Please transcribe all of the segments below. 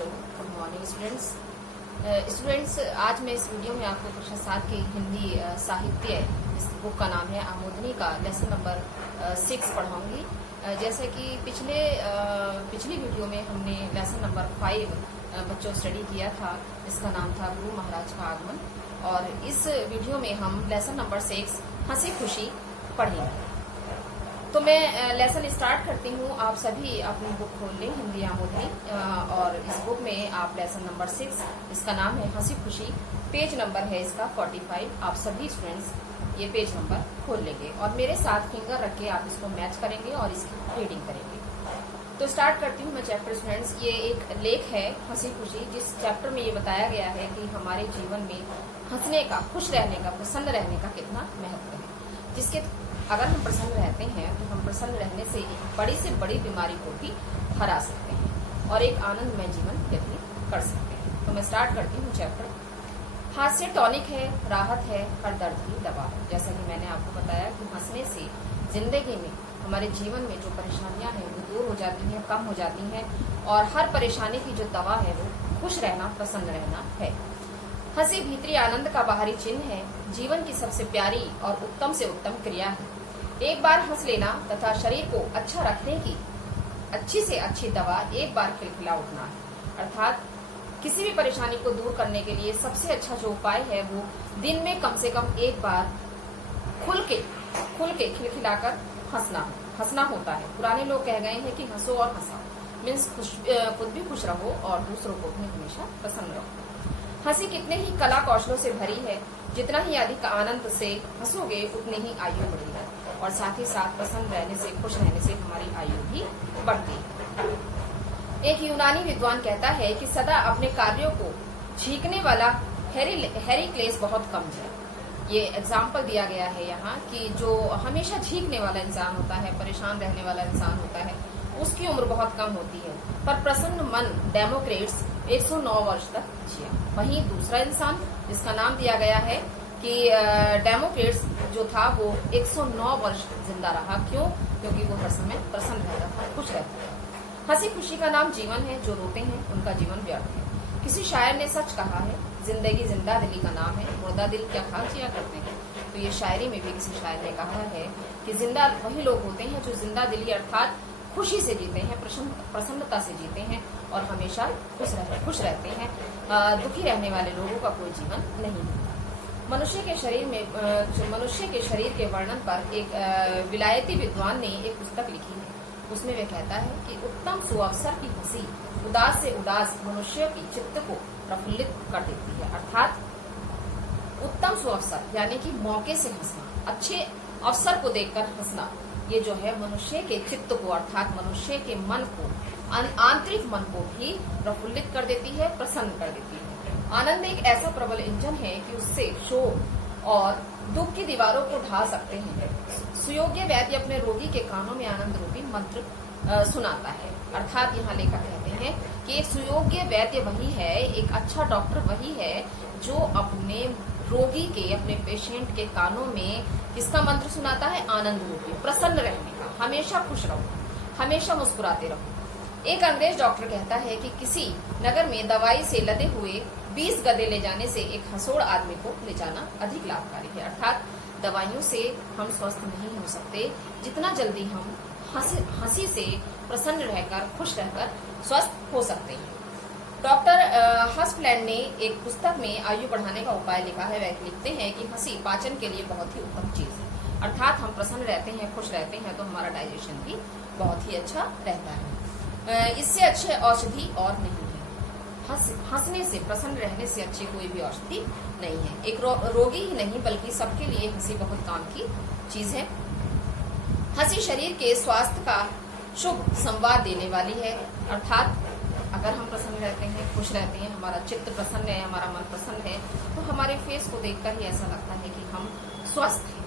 Hello, good morning students. आज मैं इस वीडियो में आपको कक्षा 7 की हिंदी साहित्य इस बुक का नाम है आमोदनी का लेसन नंबर 6 पढ़ाऊंगी। जैसे कि पिछली वीडियो में हमने लेसन नंबर 5 बच्चों स्टडी किया था, इसका नाम था गुरु महाराज का आगमन। और इस वीडियो में हम लेसन नंबर 6 हंसी खुशी पढ़ेंगे। तो मैं लेसन स्टार्ट करती हूँ। आप सभी अपनी बुक खोल लें, हिंदी आमोदनी, और इस बुक में आप लेसन नंबर 6, इसका नाम है हंसी खुशी, पेज नंबर है इसका 45। आप सभी स्टूडेंट्स ये पेज नंबर खोल लेंगे और मेरे साथ फिंगर रख के आप इसको मैच करेंगे और इसकी रीडिंग करेंगे। तो स्टार्ट करती हूँ मैं चैप्टर स्टूडेंट्स। ये एक लेख है हंसी खुशी, जिस चैप्टर में ये बताया गया है कि हमारे जीवन में हंसने का, खुश रहने का, प्रसन्न रहने का कितना महत्व है। जिसके अगर हम प्रसन्न रहते हैं तो हम प्रसन्न रहने से बड़ी से बड़ी बीमारी को भी हरा सकते हैं और एक आनंदमय जीवन व्यतीत कर सकते हैं। तो मैं स्टार्ट करती हूँ चैप्टर। हास्य टॉनिक है, राहत है, हर दर्द की दवा है। जैसा कि मैंने आपको बताया कि हंसने से जिंदगी में, हमारे जीवन में जो परेशानियां हैं वो दूर हो जाती हैं, कम हो जाती हैं, और हर परेशानी की जो दवा है वो खुश रहना, प्रसन्न रहना है। हंसी भीतरी आनंद का बाहरी चिन्ह है, जीवन की सबसे प्यारी और उत्तम से उत्तम क्रिया है। एक बार हंस लेना तथा शरीर को अच्छा रखने की अच्छी से अच्छी दवा एक बार खिलखिला उठना है। अर्थात किसी भी परेशानी को दूर करने के लिए सबसे अच्छा जो उपाय है वो दिन में कम से कम एक बार खुल के खिलखिलाकर हंसना होता है। पुराने लोग कह गए हैं कि हंसो और हंसाओ, मीन्स खुद भी खुश रहो और दूसरों को भी हमेशा प्रसन्न रहो। हंसी कितने ही कला कौशलों से भरी है, जितना ही अधिक आनंद से हंसोगे उतनी ही आयु बढ़ेगी, और साथ ही साथ प्रसन्न रहने से, खुश रहने से हमारी आयु भी बढ़ती है। एक यूनानी विद्वान कहता है कि सदा अपने कार्यों को झीकने वाला हेरिक्लेस बहुत कम है। ये एग्जाम्पल दिया गया है यहाँ कि जो हमेशा झीकने वाला इंसान होता है, परेशान रहने वाला इंसान होता है, उसकी उम्र बहुत कम होती है। पर प्रसन्न मन डेमोक्रेट्स 109 वर्ष तक जिया। वहीं दूसरा इंसान जिसका नाम दिया गया है कि डेमोक्रेट्स जो था वो 109 वर्ष जिंदा रहा। क्यों? क्योंकि वो हर समय प्रसन्न रहता था, खुश रहता था। हंसी खुशी का नाम जीवन है, जो रोते हैं उनका जीवन व्यर्थ है। किसी शायर ने सच कहा है, जिंदगी जिंदा दिली का नाम है, मुर्दा दिल क्या खा जिया करते हैं। तो ये शायरी में भी किसी शायर ने कहा है कि जिंदा वही लोग होते हैं जो जिंदा दिली अर्थात खुशी से जीते हैं, प्रसन्नता से जीते हैं और हमेशा खुश रहते हैं। दुखी रहने वाले लोगों का कोई जीवन नहीं होता। मनुष्य के शरीर के वर्णन पर एक विलायती विद्वान ने एक पुस्तक लिखी है। उसमें वह कहता है कि उत्तम सुअवसर की हंसी उदास से उदास मनुष्य की चित्त को प्रफुल्लित कर देती है। अर्थात उत्तम सुअवसर यानी कि मौके से हंसना, अच्छे अवसर को देखकर हंसना, ये जो है मनुष्य के चित्त को, अर्थात मनुष्य के मन को, आंतरिक मन को भी प्रफुल्लित कर देती है, प्रसन्न कर देती है। आनंद एक ऐसा प्रबल इंजन है कि उससे शोक और दुख की दीवारों को ढा सकते हैं। सुयोग्य वैद्य अपने रोगी के कानों में आनंद रूपी मंत्र सुनाता है। अर्थात यहाँ लेखक कहते हैं कि एक सुयोग्य वैद्य वही है, एक अच्छा डॉक्टर वही है जो अपने रोगी के, अपने पेशेंट के कानों में किसका मंत्र सुनाता है? आनंद रूपी, प्रसन्न रहने का। हमेशा खुश रहो, हमेशा मुस्कुराते रहो। एक अंग्रेज डॉक्टर कहता है कि किसी नगर में दवाई से लदे हुए 20 गधे ले जाने से एक हंसोड़ आदमी को ले जाना अधिक लाभकारी है। अर्थात दवाइयों से हम स्वस्थ नहीं हो सकते, जितना जल्दी हम हंसी से प्रसन्न रहकर, खुश रहकर स्वस्थ हो सकते हैं। डॉक्टर हस्पलैंड ने एक पुस्तक में आयु बढ़ाने का उपाय लिखा है। वह लिखते हैं कि हंसी पाचन के लिए बहुत ही उत्तम चीज है। अर्थात हम प्रसन्न रहते हैं, खुश रहते हैं तो हमारा डाइजेशन भी बहुत ही अच्छा रहता है। इससे अच्छे औषधि और नहीं है। हंसने से, प्रसन्न रहने से अच्छी कोई भी औषधि नहीं है। एक रोगी ही नहीं बल्कि सबके लिए हंसी बहुत काम की चीज है। हंसी शरीर के स्वास्थ्य का शुभ संवाद देने वाली है। अर्थात अगर हम प्रसन्न रहते हैं, खुश रहते हैं, हमारा चित्त प्रसन्न है, हमारा मन प्रसन्न है, तो हमारे फेस को देखकर ही ऐसा लगता है कि हम स्वस्थ हैं,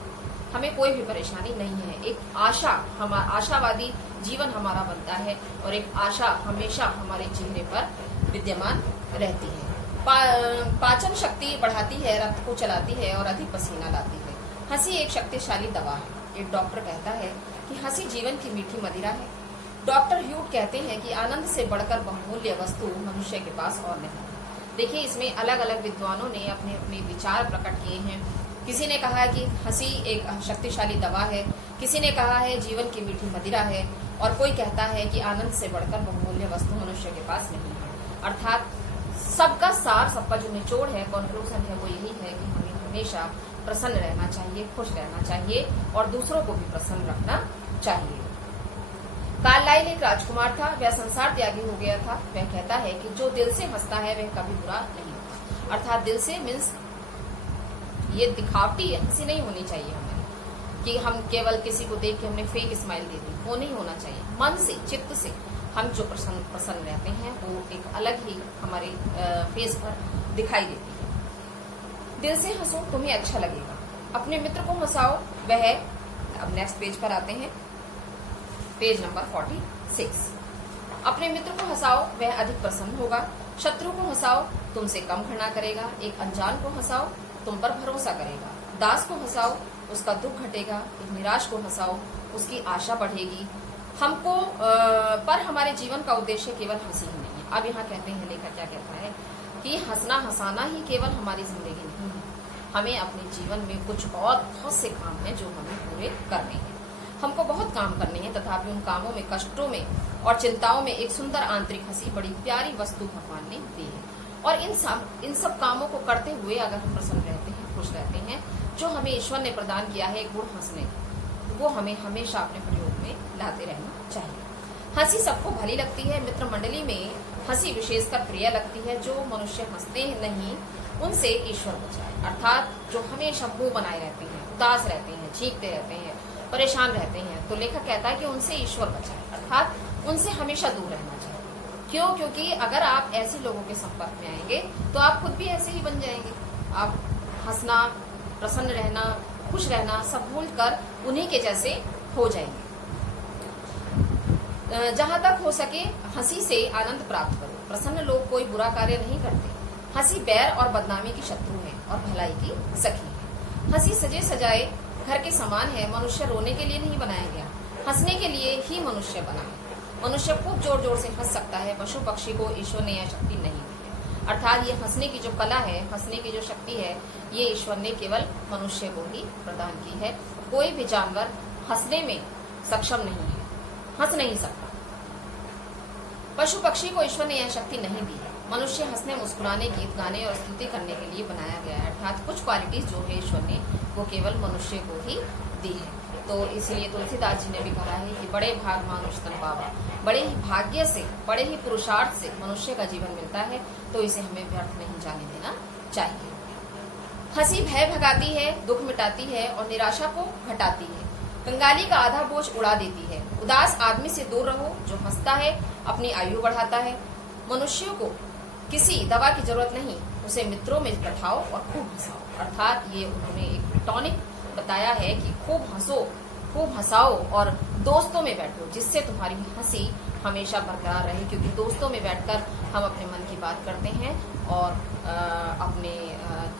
हमें कोई भी परेशानी नहीं है। एक आशावादी जीवन हमारा बनता है और एक आशा हमेशा हमारे चेहरे पर विद्यमान रहती है। पाचन शक्ति बढ़ाती है, रक्त को चलाती है और अधिक पसीना लाती है। हंसी एक शक्तिशाली दवा है। एक डॉक्टर कहता है कि हंसी जीवन की मीठी मदिरा है। डॉक्टर ह्यूट कहते हैं कि आनंद से बढ़कर बहुमूल्य वस्तु मनुष्य के पास और नहीं। देखिए, इसमें अलग अलग विद्वानों ने अपने अपने विचार प्रकट किए हैं। किसी ने कहा है कि हंसी एक शक्तिशाली दवा है, किसी ने कहा है जीवन की मीठी मदिरा है, और कोई कहता है कि आनंद से बढ़कर बहुमूल्य वस्तु मनुष्य के पास नहीं है। अर्थात सबका सार, सबका जो निचोड़ है, कंक्लूजन है, वो यही है कि हमें हमेशा प्रसन्न रहना चाहिए, खुश रहना चाहिए और दूसरों को भी प्रसन्न रखना चाहिए। कार्लाइल एक राजकुमार था, वह संसार त्यागी हो गया था। वह कहता है कि जो दिल से हंसता है वह कभी बुरा नहीं होता। अर्थात दिल से मीन्स ये दिखावटी हंसी नहीं होनी चाहिए हमें, कि हम केवल किसी को देख के हमने फेक स्माइल दे दी, वो नहीं होना चाहिए। मन से, चित्त से हम जो प्रसन्न रहते हैं वो एक अलग ही हमारे फेस पर दिखाई देती है। दिल से हंसो, तुम्हें अच्छा लगेगा। अपने मित्र को हंसाओ, वह, अब नेक्स्ट पेज पर आते हैं, पेज नंबर 46। अपने मित्र को हंसाओ, वह अधिक प्रसन्न होगा। शत्रु को हंसाओ, तुमसे कम घृणा करेगा। एक अनजान को हंसाओ, तुम पर भरोसा करेगा। दास को हंसाओ, उसका दुख घटेगा। एक निराश को हंसाओ, उसकी आशा बढ़ेगी। हमको पर हमारे जीवन का उद्देश्य केवल हंसी ही नहीं है। अब यहाँ कहते हैं, लेखक क्या कहता है कि हंसना हंसाना ही केवल हमारी जिंदगी नहीं है, हमें अपने जीवन में कुछ और बहुत से काम हैं जो हमें पूरे करने हैं। हमको बहुत काम करने हैं, तथापि उन कामों में, कष्टों में और चिंताओं में एक सुंदर आंतरिक हंसी बड़ी प्यारी वस्तु भगवान ने दी है। और इन सब कामों को करते हुए अगर हम प्रसन्न रहते हैं, खुश रहते हैं, जो हमें ईश्वर ने प्रदान किया है एक गुण हंसने, वो हमें हमेशा अपने प्रयोग में लाते रहना चाहिए। हंसी सबको भली लगती है। मित्र मंडली में हंसी विशेषकर प्रिय लगती है। जो मनुष्य हंसते नहीं उनसे ईश्वर बचाए। अर्थात जो हमेशा मुंह बनाए रहते हैं, उदास रहते हैं, चीखते रहते हैं, परेशान रहते हैं, तो लेखक कहता है कि उनसे ईश्वर बचाए, अर्थात उनसे हमेशा दूर रहना चाहिए। क्यों? क्योंकि अगर आप ऐसे लोगों के संपर्क में आएंगे तो आप खुद भी ऐसे ही बन जाएंगे। आप हंसना, प्रसन्न रहना, खुश रहना सब भूल कर उन्हीं के जैसे हो जाएंगे। जहां तक हो सके हंसी से आनंद प्राप्त करो। प्रसन्न लोग कोई बुरा कार्य नहीं करते। हंसी बैर और बदनामी की शत्रु है और भलाई की सखी है। हंसी सजे सजाए घर के समान है। मनुष्य रोने के लिए नहीं बनाया गया, हंसने के लिए ही मनुष्य बना है। मनुष्य खूब जोर जोर से हंस सकता है, पशु पक्षी को ईश्वर ने यह शक्ति नहीं दी है। अर्थात ये हंसने की जो कला है, हंसने की जो शक्ति है, ये ईश्वर ने केवल मनुष्य को ही प्रदान की है। कोई भी जानवर हंसने में सक्षम नहीं है, हंस नहीं सकता। पशु पक्षी को ईश्वर ने यह शक्ति नहीं दी है। मनुष्य हंसने, मुस्कुराने, गीत गाने और स्तुति करने के लिए बनाया गया है। अर्थात कुछ क्वालिटीज जो है ईश्वर ने वो केवल मनुष्य को ही दी है। तो इसलिए तुलसीदास जी ने भी कहा है कि बड़े भाग मानुष तन पावा, बड़े ही भाग्य से, बड़े ही पुरुषार्थ से मनुष्य का जीवन मिलता है, तो इसे हमें व्यर्थ नहीं जाने देना चाहिए। हंसी भय भगाती है, दुख मिटाती है और निराशा को घटाती है। कंगाली का आधा बोझ उड़ा देती है। उदास आदमी से दूर रहो, जो हंसता है अपनी आयु बढ़ाता है। मनुष्यों को किसी दवा की जरूरत नहीं, उसे मित्रों में बैठाओ और खूब हंसाओ। अर्थात ये उन्होंने एक टॉनिक बताया है कि खूब हंसो, खूब हंसाओ और दोस्तों में बैठो, जिससे तुम्हारी हंसी हमेशा बरकरार रहे। क्योंकि दोस्तों में बैठकर हम अपने मन की बात करते हैं और अपने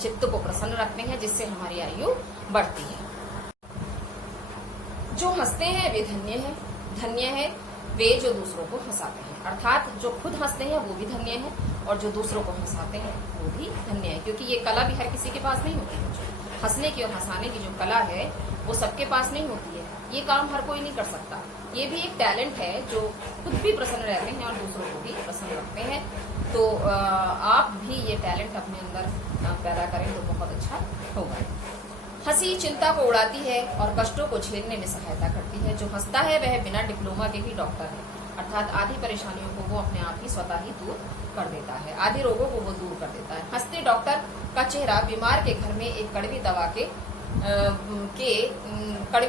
चित्त को प्रसन्न रखते हैं, जिससे हमारी आयु बढ़ती है। जो हंसते हैं वे धन्य है वे जो दूसरों को हंसाते हैं। अर्थात जो खुद हंसते हैं वो भी धन्य है और जो दूसरों को हंसाते हैं वो भी धन्य है। क्योंकि ये कला भी हर किसी के पास नहीं होती है। हंसने की और हंसाने की जो कला है वो सबके पास नहीं होती है। ये काम हर कोई नहीं कर सकता। ये भी एक टैलेंट है जो खुद भी प्रसन्न रहते हैं और दूसरों को भी प्रसन्न रखते हैं। तो आप भी ये टैलेंट अपने अंदर पैदा करें तो बहुत अच्छा होगा। हंसी चिंता को उड़ाती है और कष्टों को झेलने में सहायता करती है। जो हंसता है वह बिना डिप्लोमा के ही डॉक्टर है। अर्थात आधी परेशानियों को वो अपने आप ही स्वतः ही दूर कर देता है, आधी रोगों को वो दूर कर देता है। हंसते डॉक्टर का चेहरा बीमार के घर में एक कड़वी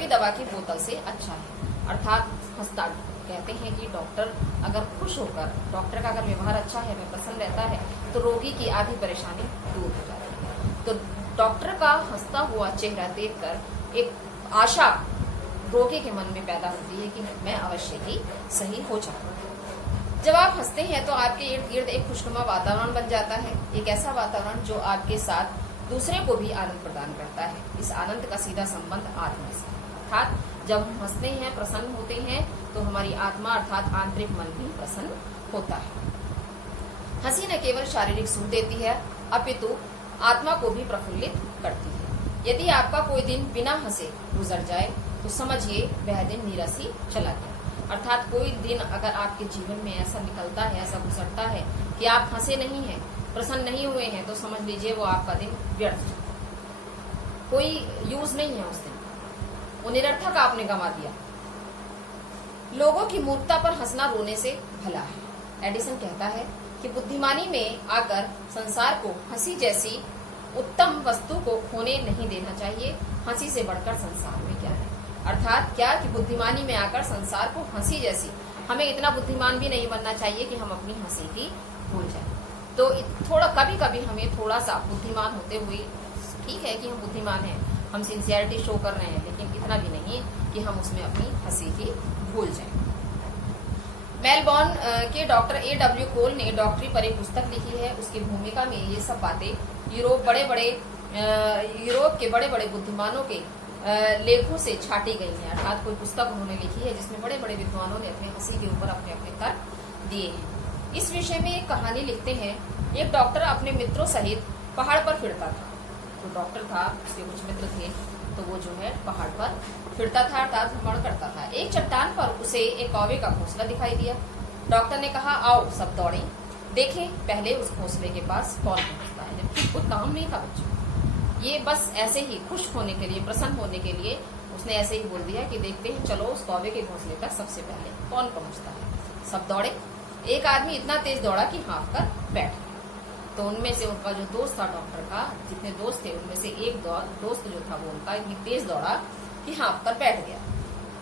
दवा की बोतल से अच्छा है। अर्थात हंसता, कहते हैं कि डॉक्टर अगर खुश होकर, डॉक्टर का अगर व्यवहार अच्छा है, वह प्रसन्न रहता है, तो रोगी की आधी परेशानी दूर हो जाती है। तो डॉक्टर का हंसता हुआ चेहरा देखकर एक आशा रोगी के मन में पैदा होती है कि मैं अवश्य ही सही हो जाऊंगा। जब आप हंसते हैं तो आपके इर्द गिर्द एक खुशनुमा वातावरण बन जाता है, एक ऐसा वातावरण जो आपके साथ दूसरे को भी आनंद प्रदान करता है। इस आनंद का सीधा संबंध आत्मा से, अर्थात जब हम हंसते हैं, प्रसन्न होते हैं, तो हमारी आत्मा अर्थात आंतरिक मन भी प्रसन्न होता है। हंसी न केवल शारीरिक सुख देती है अपितु आत्मा को भी प्रफुल्लित करती है। यदि आपका कोई दिन बिना हंसे गुजर जाए तो समझिए वह दिन नीरस ही चला गया। अर्थात कोई दिन अगर आपके जीवन में ऐसा निकलता है, ऐसा गुजरता है कि आप हंसे नहीं हैं, प्रसन्न नहीं हुए हैं, तो समझ लीजिए वो आपका दिन व्यर्थ, कोई यूज नहीं है उस दिन, वो निरर्थक आपने गंवा दिया। लोगों की मूर्खता पर हंसना रोने से भला है। एडिसन कहता है कि बुद्धिमानी में आकर संसार को हंसी जैसी उत्तम वस्तु को खोने नहीं देना चाहिए। हंसी से बढ़कर संसार में क्या है। अर्थात क्या कि बुद्धिमानी में आकर संसार को हंसी जैसी, हमें इतना बुद्धिमान भी नहीं बनना चाहिए कि हम अपनी हंसी ही भूल जाए। तो थोड़ा कभी कभी हमें थोड़ा सा बुद्धिमान होते हुए, ठीक है कि हम बुद्धिमान हैं, हम सिंसियरिटी शो कर रहे हैं, लेकिन इतना भी नहीं कि हम उसमें अपनी हंसी ही भूल जाएं। मेलबॉर्न के डॉक्टर A.W. कोल ने डॉक्टरी पर एक पुस्तक लिखी है। उसकी भूमिका में ये सब बातें यूरोप के बड़े बड़े बुद्धिमानों के लेखों से छाटी गई हैं। अर्थात कोई पुस्तक उन्होंने लिखी है जिसमें बड़े बड़े विद्वानों ने अपने हंसी के ऊपर अपने अपने तर्क दिए हैं। इस विषय में एक कहानी लिखते हैं। एक डॉक्टर अपने मित्रों सहित पहाड़ पर फिरता था। तो डॉक्टर था, उसके कुछ मित्र थे, तो वो जो है पहाड़ पर फिरता था अर्थात भ्रमण करता था। एक चट्टान पर उसे एक कौवे का घोंसला दिखाई दिया। डॉक्टर ने कहा, आओ सब दौड़े, देखें पहले उस घोंसले के पास कौन पहुंचता है। जबकि कोई काम नहीं था बच्चों, ये बस ऐसे ही खुश होने के लिए, प्रसन्न होने के लिए उसने ऐसे ही बोल दिया कि देखते हैं चलो उस कौवे के घोंसले तक सबसे पहले कौन पहुंचता है। सब दौड़े। एक आदमी इतना तेज दौड़ा कि हाँफ कर बैठ गया। तो उनमें से उनका जो दोस्त था डॉक्टर का, जितने दोस्त थे उनमें से एक दोस्त जो था वो उनका इतनी तेज दौड़ा कि हाँफ कर बैठ गया।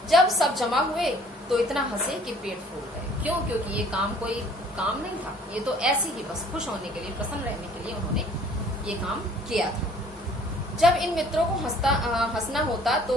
जब सब जमा हुए तो इतना हंसे कि पेट फूल गए। क्यों? क्योंकि ये काम कोई काम नहीं था, ये तो ऐसे ही बस खुश होने के लिए, प्रसन्न रहने के लिए उन्होंने ये काम किया था। जब इन मित्रों को हंसना होता तो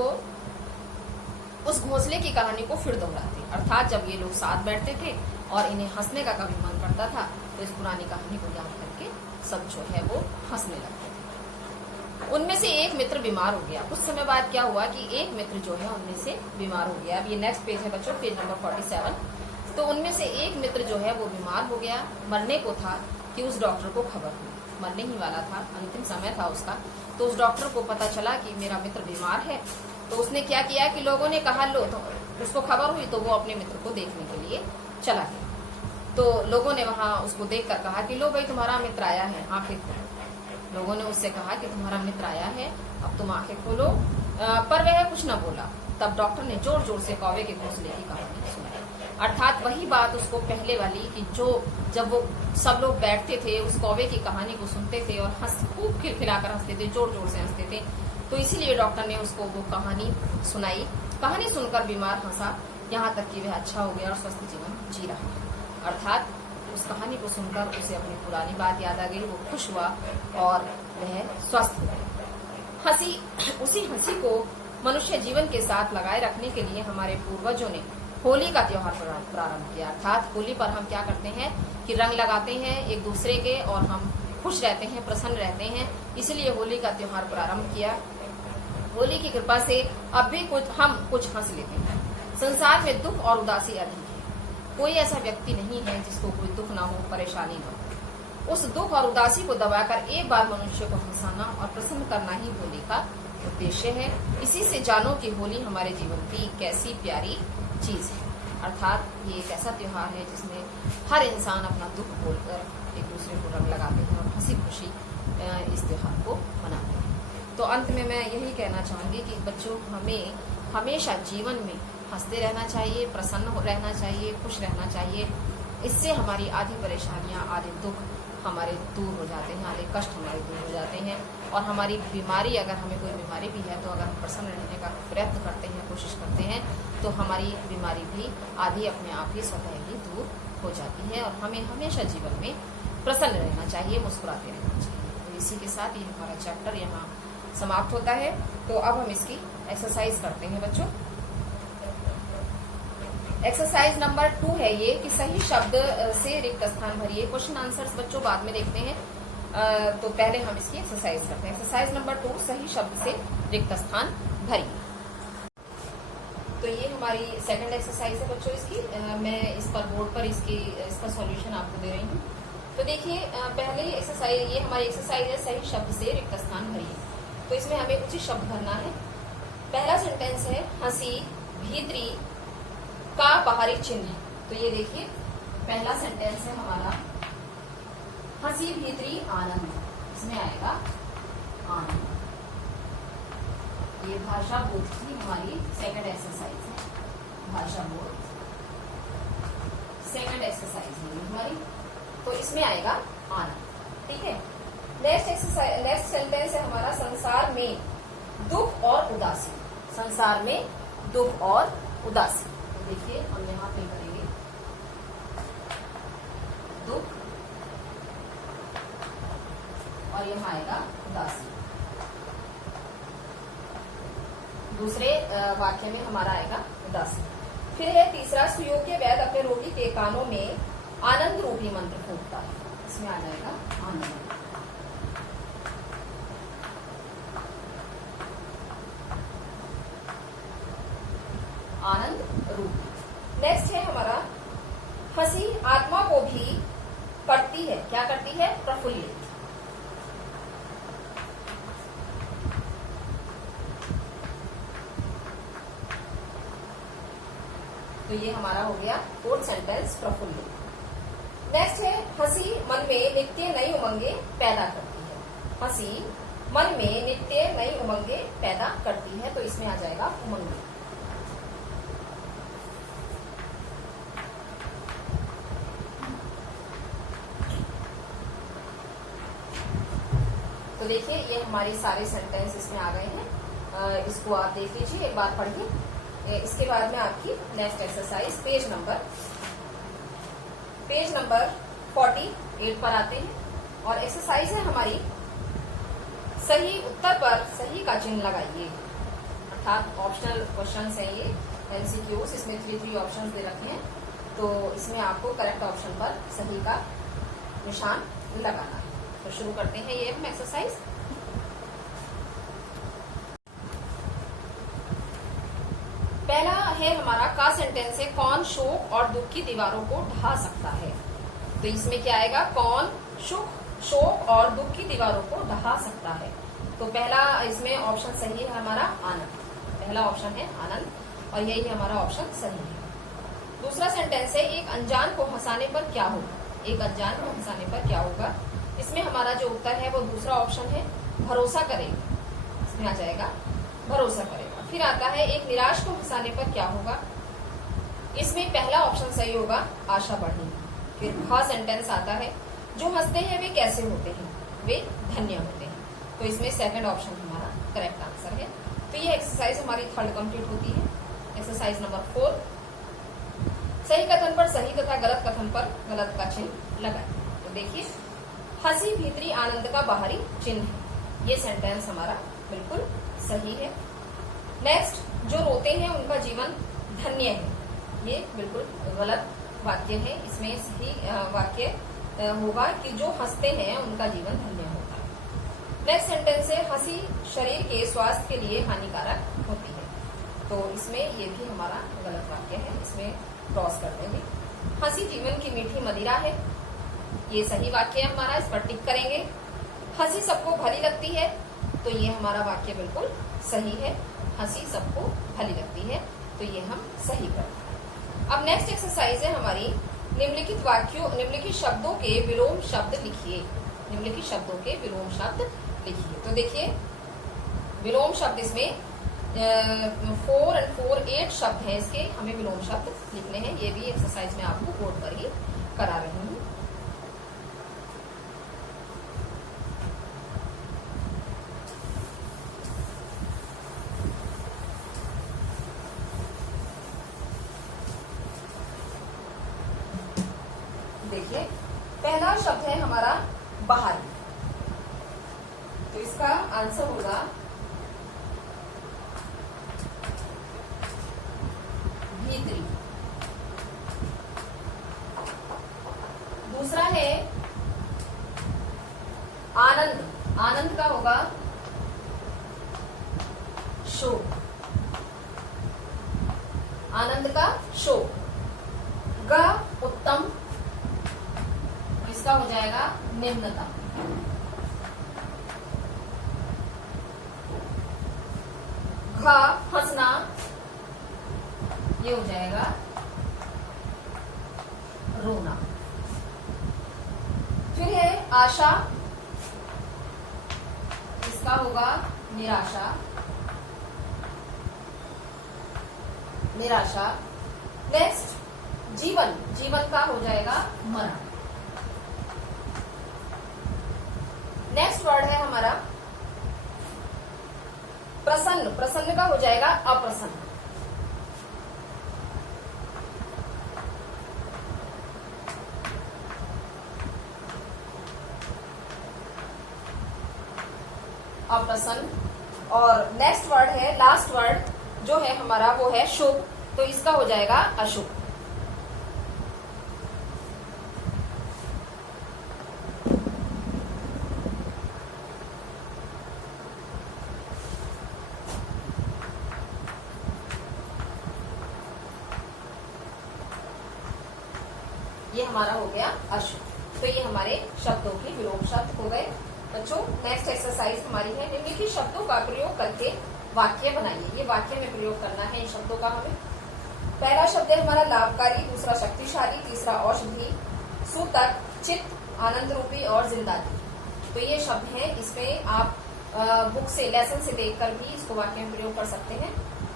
उस घोंसले की कहानी को फिर दोहराते। अर्थात जब ये लोग साथ बैठते थे और इन्हें हंसने का कभी मन करता था तो इस पुरानी कहानी को याद करके सब जो है वो हंसने लगते थे। उनमें से एक मित्र बीमार हो गया। कुछ समय बाद क्या हुआ कि एक मित्र जो है उनमें से बीमार हो गया। अब ये नेक्स्ट पेज है बच्चों, पेज नंबर 47। तो उनमें से एक मित्र जो है वो बीमार हो गया, मरने को था कि उस डॉक्टर को खबर हुई, मरने ही वाला था, अंतिम समय था उसका। तो उस डॉक्टर को पता चला कि मेरा मित्र बीमार है। तो उसने क्या किया कि लोगों ने कहा लो, तो उसको खबर हुई तो वो अपने मित्र को देखने के लिए चला गया। तो लोगों ने वहां उसको देखकर कहा कि लो भाई तुम्हारा मित्र आया है, आंखें खोलो। लोगों ने उससे कहा कि तुम्हारा मित्र आया है, अब तुम आंखें खोलो। पर वह कुछ न बोला। तब डॉक्टर ने जोर जोर से कौवे के घोंसले की कहानी सुनाई। अर्थात वही बात उसको पहले वाली कि जो जब वो सब लोग बैठते थे उस कौवे की कहानी को सुनते थे और खूब खिलखिलाकर हंसते थे, जोर जोर से हंसते थे, तो इसीलिए डॉक्टर ने उसको वो कहानी सुनाई। कहानी सुनकर बीमार हंसा, यहाँ तक कि वह अच्छा हो गया और स्वस्थ जीवन जी रहा है। अर्थात उस कहानी को सुनकर उसे अपनी पुरानी बात याद आ गई, वो खुश हुआ और वह स्वस्थ हो गया। उसी हंसी को मनुष्य जीवन के साथ लगाए रखने के लिए हमारे पूर्वजों ने होली का त्योहार प्रारंभ किया। अर्थात होली पर हम क्या करते हैं कि रंग लगाते हैं एक दूसरे के और हम खुश रहते हैं, प्रसन्न रहते हैं, इसलिए होली का त्योहार प्रारंभ किया। होली की कृपा से अब भी हम कुछ हंस लेते हैं। संसार में दुख और उदासी अधिक है। कोई ऐसा व्यक्ति नहीं है जिसको कोई दुख ना हो, परेशानी ना हो। उस दुख और उदासी को दबाकर एक बार मनुष्य को हंसाना और प्रसन्न करना ही होली का उद्देश्य है। इसी से जानो कि होली हमारे जीवन की कैसी प्यारी चीज है। अर्थात ये एक ऐसा त्योहार है जिसमें हर इंसान अपना दुख बोलकर एक दूसरे को रंग लगाते हैं और हंसी खुशी इस त्योहार को मनाते हैं। तो अंत में मैं यही कहना चाहूंगी कि बच्चों, हमें हमेशा जीवन में हंसते रहना चाहिए, प्रसन्न रहना चाहिए, खुश रहना चाहिए। इससे हमारी आधी परेशानियां, आधे दुख हमारे दूर हो जाते हैं, आधे कष्ट हमारे दूर हो जाते हैं और हमारी बीमारी, अगर हमें कोई बीमारी भी है तो अगर हम प्रसन्न रहने का प्रयत्न करते हैं, कोशिश करते हैं, तो हमारी बीमारी भी आधी अपने आप ही स्वतः ही दूर हो जाती है। और हमें हमेशा जीवन में प्रसन्न रहना चाहिए, मुस्कुराते रहना चाहिए। तो इसी के साथ ये हमारा चैप्टर यहाँ समाप्त होता है। तो अब हम इसकी एक्सरसाइज करते हैं बच्चों। एक्सरसाइज नंबर 2 है ये कि सही शब्द से रिक्त स्थान भरिए। क्वेश्चन आंसर्स बच्चों बाद में देखते हैं, तो पहले हम इसकी एक्सरसाइज करते हैं। एक्सरसाइज नंबर 2, सही शब्द से रिक्त स्थान भरिए। तो ये हमारी सेकंड एक्सरसाइज है बच्चों इसकी। मैं इस पर बोर्ड पर इसका सॉल्यूशन आपको दे रही हूँ। तो देखिए पहले एक्सरसाइज, ये हमारी एक्सरसाइज है सही शब्द से रिक्त स्थान भरिए। तो इसमें हमें उचित शब्द भरना है। पहला सेंटेंस है हंसी भीतरी का बाहरी चिन्ह है। तो ये देखिए पहला सेंटेंस है हमारा हंसी भीतरी आनंद, इसमें आएगा आनंद। ये भाषा बोध की हमारी सेकंड एक्सरसाइज है, भाषा बोध सेकंड एक्सरसाइज है हमारी। तो इसमें आएगा आनंद, ठीक है। नेक्स्ट एक्सरसाइज, नेक्स्ट सेंटेंस है हमारा संसार में दुख और उदासी। संसार में दुख और उदासी, तो देखिए हम यहाँ पे करेंगे दुख और यहाँ आएगा उदासी। दूसरे वाक्य में हमारा आएगा उदासी। फिर है तीसरा, सुयोग्य वैद्य अपने रोगी के कानों में आनंद रूपी मंत्र फूंकता है। इसमें आ जाएगा आनंद। आनंद रूपी। नेक्स्ट है हमारा हंसी आत्मा को भी करती है, क्या करती है? प्रफुल्लित। तो ये हमारा हो गया फोर्थ सेंटेंस, प्रफुल्लित। नेक्स्ट है हंसी मन में नित्य नई उमंगे पैदा करती है। हंसी मन में नित्य नई उमंगे पैदा करती है। तो इसमें आ जाएगा उमंगे। तो देखिए ये हमारे सारे सेंटेंस इसमें आ गए हैं। इसको आप देख लीजिए, एक बार पढ़िए। इसके बाद में आपकी नेक्स्ट एक्सरसाइज पेज नंबर 48 पर आते हैं। और एक्सरसाइज है हमारी सही उत्तर पर सही का चिन्ह लगाइए। अर्थात ऑप्शनल क्वेश्चंस हैं ये, एमसीक्यूज। इसमें 3 ऑप्शंस दे रखे हैं। तो इसमें आपको करेक्ट ऑप्शन पर सही का निशान लगाना है। तो शुरू करते हैं ये हम एक्सरसाइज। पहला है हमारा का सेंटेंस है कौन शोक और दुख की दीवारों को ढहा सकता है। तो इसमें क्या आएगा? कौन शोक और दुख की दीवारों को ढहा सकता है। तो पहला इसमें ऑप्शन सही है हमारा आनंद। पहला ऑप्शन है आनंद और यही हमारा ऑप्शन सही है। दूसरा सेंटेंस है एक अनजान को हंसाने पर क्या होगा। एक अनजान को हंसाने पर क्या होगा। इसमें हमारा जो उत्तर है वो दूसरा ऑप्शन है भरोसा करेगा। इसमें आ जाएगा भरोसा करेगा। फिर आता है एक निराश को हंसाने पर क्या होगा। इसमें पहला ऑप्शन सही होगा आशा बढ़ेगी। फिर ख सेंटेंस आता है जो हंसते हैं वे कैसे होते हैं, वे धन्य होते हैं। तो इसमें सेकंड ऑप्शन हमारा करेक्ट आंसर है। तो ये एक्सरसाइज हमारी थर्ड कंप्लीट होती है। एक्सरसाइज नंबर 4, सही कथन पर सही तथा गलत कथन पर गलत का चिन्ह लगाए। तो देखिए हंसी भीतरी आनंद का बाहरी चिन्ह है। ये सेंटेंस हमारा बिल्कुल सही है। नेक्स्ट, जो रोते हैं उनका जीवन धन्य है। ये बिल्कुल गलत वाक्य है। इसमें सही वाक्य होगा कि जो हंसते हैं उनका जीवन धन्य होता है। नेक्स्ट सेंटेंस है हंसी शरीर के स्वास्थ्य के लिए हानिकारक होती है। तो इसमें ये भी हमारा गलत वाक्य है। इसमें क्रॉस कर देंगे। हंसी जीवन की मीठी मदिरा है। ये सही वाक्य है हमारा, इस पर टिक करेंगे। हंसी सबको भली लगती है। तो ये हमारा वाक्य बिल्कुल सही है। हंसी सबको भली लगती है। तो ये हम सही करते हैं। अब नेक्स्ट एक्सरसाइज है हमारी निम्नलिखित शब्दों के विलोम शब्द लिखिए। निम्नलिखित शब्दों के विलोम शब्द लिखिए। तो देखिए विलोम शब्द इसमें 4 और 4 8 शब्द हैं। इसके हमें विलोम शब्द लिखने हैं। ये भी एक्सरसाइज में आपको बोर्ड पर ही करा रही हूँ। देखिए पहला शब्द है हमारा बाहरी। तो इसका आंसर होगा भीतरी। दूसरा है आनंद। आनंद का होगा शोक। आनंद का शोक। ग उत्तम, इसका हो जाएगा निम्नतम। घ हंसना, ये हो जाएगा रोना। फिर है आशा, इसका होगा निराशा। निराशा। नेक्स्ट जीवन, जीवन का हो जाएगा मरण। नेक्स्ट वर्ड है हमारा प्रसन्न, प्रसन्न का हो जाएगा अप्रसन्न। अप्रसन्न। और नेक्स्ट वर्ड है, लास्ट वर्ड जो है हमारा वो है शुभ, तो इसका हो जाएगा अशुभ। ये हमारा हो गया अशुभ। तो ये हमारे शब्दों के विलोम शब्द हो गए। बच्चों नेक्स्ट एक्सरसाइज हमारी है निम्नलिखित शब्दों का प्रयोग करके वाक्य बनाइए। ये वाक्य में प्रयोग करना है इन शब्दों का हमें। पहला शब्द है हमारा लाभकारी, दूसरा शक्तिशाली, तीसरा औषधि, सूतक, चित्त, आनंद रूपी और जिंदगी। तो ये शब्द हैं, इसमें आप बुक से लेसन से देखकर भी इसको वाक्य में प्रयोग कर सकते हैं।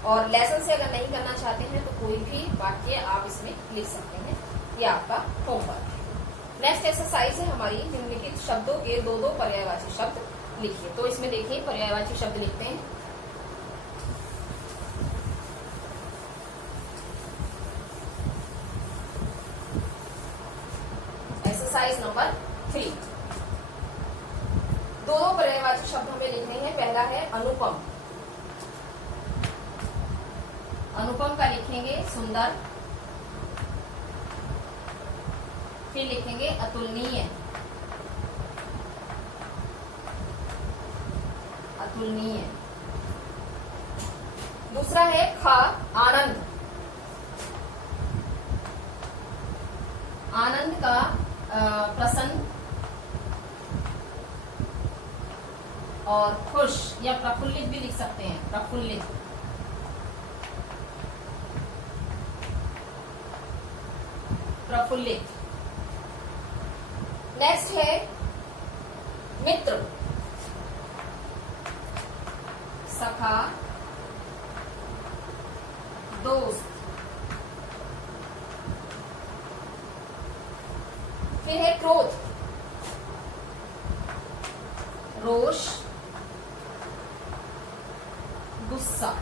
और लेसन से अगर नहीं करना चाहते हैं तो कोई भी वाक्य आप इसमें लिख सकते हैं। ये आपका होमवर्क है। नेक्स्ट एक्सरसाइज है हमारी निम्नलिखित शब्दों के दो दो पर्यायवाची शब्द लिखिए। तो इसमें देखिए पर्यायवाची शब्द लिखते हैं। Exercise number 3। दो दो पर्यायवाची शब्द हमें लिखने हैं। पहला है अनुपम, अनुपम का लिखेंगे सुंदर। फिर लिखेंगे अतुलनीय, अतुलनीय। दूसरा है ख आनंद, आनंद का प्रसन्न और खुश या प्रफुल्लित भी लिख सकते हैं, प्रफुल्लित। प्रफुल्लित। नेक्स्ट है मित्र, सखा, दोस्त। फिर है क्रोध, रोष, गुस्सा।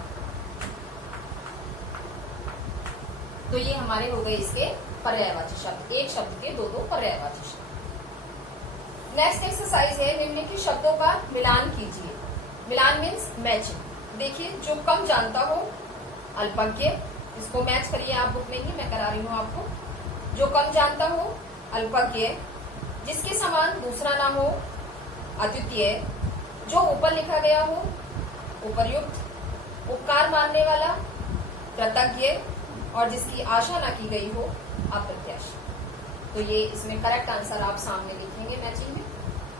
तो ये हमारे हो गए इसके पर्यायवाची शब्द, एक शब्द के दो दो पर्यायवाची शब्द। नेक्स्ट एक्सरसाइज है निम्नलिखित शब्दों का मिलान कीजिए। मिलान मीन्स मैचिंग। देखिए जो कम जानता हो अल्पज्ञ, इसको मैच करिए आप बुक में ही, मैं करा रही हूँ आपको। जो कम जानता हो अल्पज्ञ, जिसके समान दूसरा ना हो अद्वितीय, जो ऊपर लिखा गया हो उपर्युक्त, उपकार मानने वाला कृतज्ञ, और जिसकी आशा ना की गई हो अप्रत्याशित। तो ये इसमें करेक्ट आंसर आप सामने लिखेंगे मैचिंग में।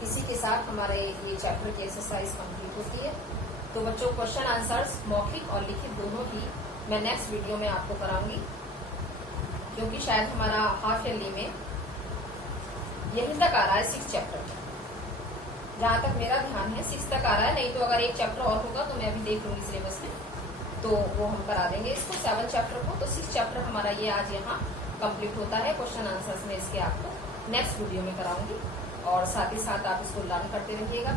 इसी के साथ हमारे ये चैप्टर की एक्सरसाइज कंप्लीट होती है। तो बच्चों क्वेश्चन आंसर्स मौखिक और लिखित दोनों ही मैं नेक्स्ट वीडियो में आपको कराऊंगी, क्योंकि शायद हमारा हाफ ईयरली में यहीं तक आ रहा है 6 चैप्टर। जहां तक मेरा ध्यान है 6 तक आ रहा है, नहीं तो अगर एक चैप्टर और होगा तो मैं अभी देख लूंगी सिलेबस में, तो वो हम करा देंगे इसको 7 चैप्टर को। तो 6 चैप्टर हमारा ये आज यहाँ कंप्लीट होता है। क्वेश्चन आंसर्स में इसके आपको नेक्स्ट वीडियो में कराऊंगी, और साथ ही साथ आप इसको लर्न करते रहिएगा।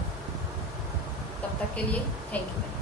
तब तक के लिए थैंक यू।